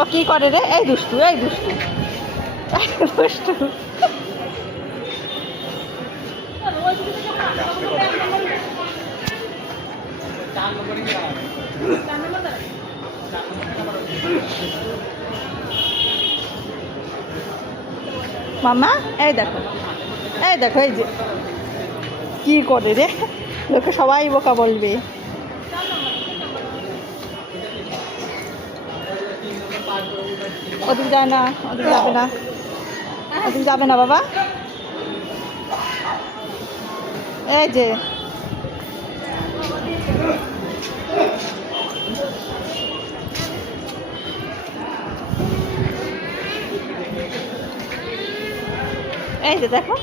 ও কি করে রে? এই দুষ্টু, এই দুষ্টু, এই দুষ্টু। মামা এই দেখো, এই দেখো, এই যে কি করে রে, লোকে সবাই বোকা বলবে। ওদিকে যায় না, ওদিকে যাবে না, ওদিকে যাবে না বাবা। এই যে এই যে দেখো।